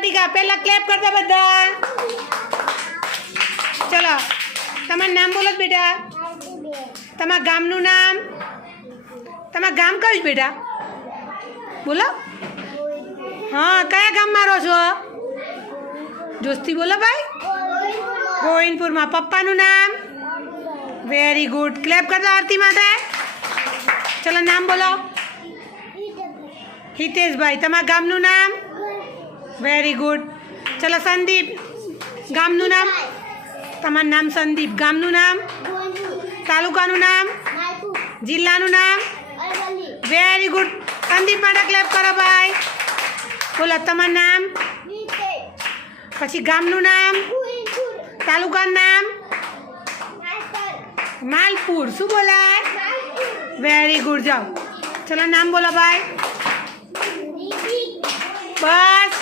ટીકા પહેલા ક્લેપ કરતા બધા. ચલો તમારું નામ બોલો જ બેટા. તમારા ગામનું નામ. તમારું ગામ કયું છે બેટા? બોલો. હા, કયા ગામમાં રહો છો? જોસ્તી બોલો ભાઈ. ગોવિંદપુરમાં. પપ્પાનું નામ? Very good. ક્લેપ કરતા આરતી માટે. ચલો નામ બોલો. હિતેશભાઈ. તમારા ગામનું નામ? Very good. ચલો સંદીપ. ગામનું નામ? તમારું નામ સંદીપ. ગામનું નામ? તાલુકાનું નામ? જિલ્લાનું નામ? Very good. સંદીપ માટે ક્લેપ કરો ભાઈ. બોલો તમારું નામ, પછી ગામનું નામ, તાલુકાનું નામ? માલપુર. શું બોલાય? Very good. જાઓ ચલો નામ બોલો ભાઈ. બસ